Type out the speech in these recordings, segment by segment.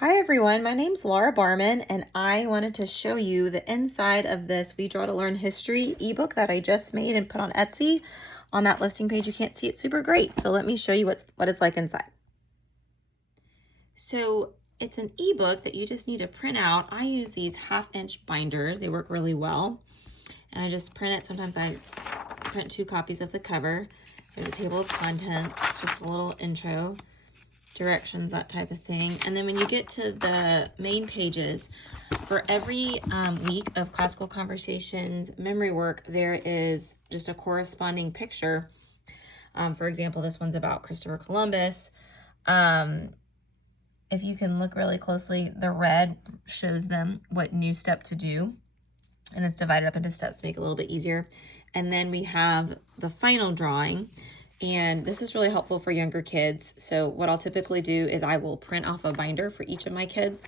Hi everyone, my name's Laura Barman and I wanted to show you the inside of this We Draw to Learn History ebook that I just made and put on Etsy. On that listing page you can't see it super great, so let me show you what it's like inside. So it's an ebook that you just need to print out. I use these 1/2-inch binders, they work really well. And I just print it. Sometimes I print 2 copies of the cover. There's a table of contents, just a little intro, directions, that type of thing. And then when you get to the main pages, for every week of classical conversations memory work, there is just a corresponding picture. For example, this one's about Christopher Columbus. If you can look really closely, the red shows them what new step to do, and it's divided up into steps to make it a little bit easier. And then we have the final drawing, and this is really helpful for younger kids. So what I'll typically do is I will print off a binder for each of my kids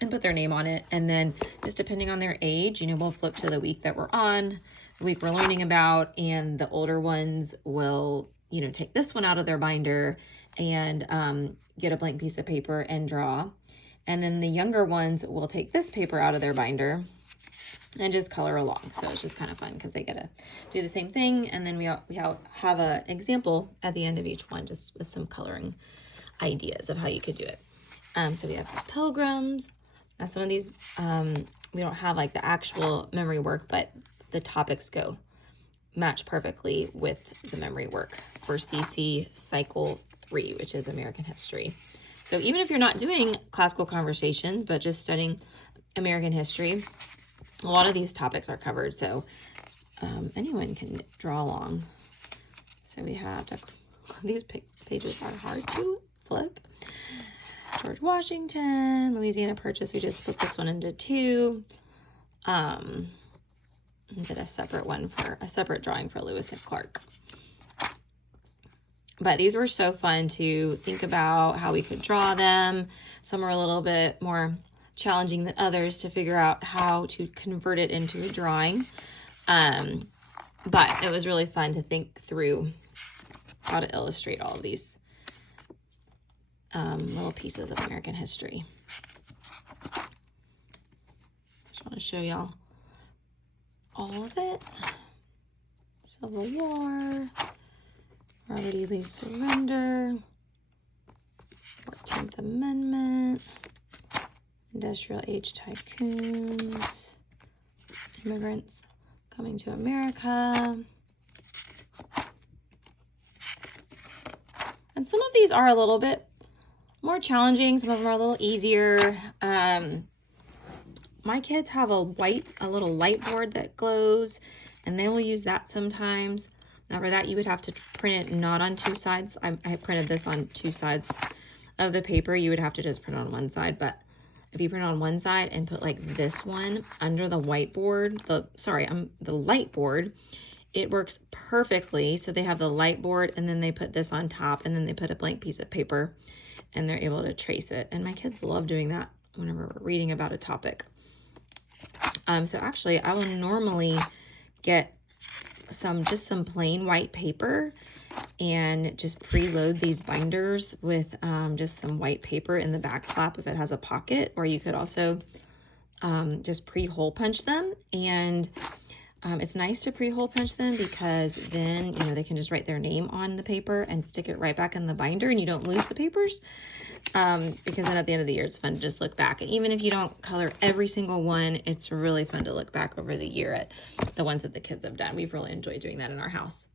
and put their name on it. And then just depending on their age, we'll flip to the week that we're on, the week we're learning about, and the older ones will, take this one out of their binder and get a blank piece of paper and draw. And then the younger ones will take this paper out of their binder and just color along. So it's just kind of fun because they get to do the same thing. And then we have an example at the end of each one, just with some coloring ideas of how you could do it. So we have pilgrims. Now some of these, we don't have like the actual memory work, but the topics match perfectly with the memory work for CC Cycle 3, which is American history. So even if you're not doing classical conversations, but just studying American history, a lot of these topics are covered, so anyone can draw along. So we have these pages are hard to flip. George Washington, Louisiana Purchase. We just split this one into 2. And did a separate drawing for Lewis and Clark. But these were so fun to think about how we could draw them. Some are a little bit more challenging than others to figure out how to convert it into a drawing. But it was really fun to think through how to illustrate all of these little pieces of American history. Just want to show y'all all of it. Civil War, Robert E. Lee surrender, 14th Amendment, industrial age tycoons, immigrants coming to America. And some of these are a little bit more challenging. Some of them are a little easier. My kids have a little light board that glows, and they will use that sometimes. Now for that, you would have to print it not on 2 sides. I printed this on 2 sides of the paper. You would have to just print on one side, but if you print on one side and put like this one under the whiteboard, the light board, it works perfectly. So they have the light board and then they put this on top and then they put a blank piece of paper and they're able to trace it. And my kids love doing that whenever we're reading about a topic. So actually I will normally get just some plain white paper and just preload these binders with just some white paper in the back flap if it has a pocket, or you could also just pre-hole punch them. And it's nice to pre-hole punch them because then they can just write their name on the paper and stick it right back in the binder and you don't lose the papers, because then at the end of the year it's fun to just look back. And even if you don't color every single one, it's really fun to look back over the year at the ones that the kids have done. We've really enjoyed doing that in our house.